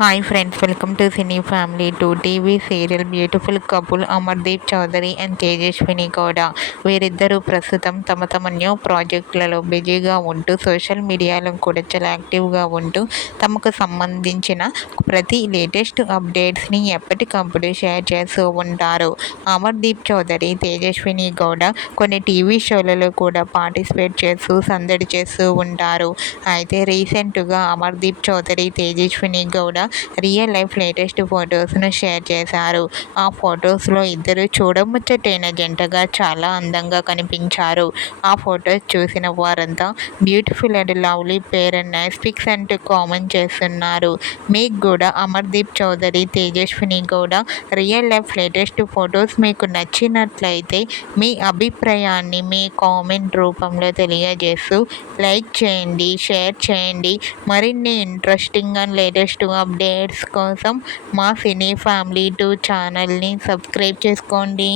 Hi friends, welcome to cine family. TV serial beautiful couple Amardeep Chowdary and Tejaswini Gowda వీరిద్దరూ ప్రస్తుతం తమ తమ న్యూ ప్రాజెక్టులలో బిజీగా ఉంటూ సోషల్ మీడియాలో కూడా చాలా యాక్టివ్గా ఉంటూ తమకు సంబంధించిన ప్రతి లేటెస్ట్ అప్డేట్స్ని ఎప్పటికప్పుడు షేర్ చేస్తూ ఉంటారు. అమర్దీప్ చౌదరి, తేజస్విని గౌడ కొన్ని టీవీ షోలలో కూడా పార్టిసిపేట్ చేస్తూ సందడి చేస్తూ ఉంటారు. అయితే రీసెంట్గా Amardeep Chowdary, Tejaswini Gowda real life latest ఫొటోస్ను షేర్ చేశారు. ఆ ఫొటోస్లో ఇద్దరు చూడముచ్చటైన జంటగా చాలా అందంగా కనిపించారు. ఆ ఫొటోస్ చూసిన వారంతా beautiful and lovely pair and nice pics అంటూ కామెంట్ చేస్తున్నారు. మీకు కూడా Amardeep Chowdary, Tejaswini Gowda real life latest photos మీకు నచ్చినట్లయితే మీ అభిప్రాయాన్ని మీ కామెంట్ రూపంలో తెలియజేస్తూ లైక్ చేయండి, షేర్ చేయండి. మరిన్ని ఇంట్రెస్టింగ్ అండ్ లేటెస్ట్ అప్డేట్స్ కోసం మా సినీ ఫ్యామిలీ 2 ఛానల్ని సబ్స్క్రైబ్ చేసుకోండి.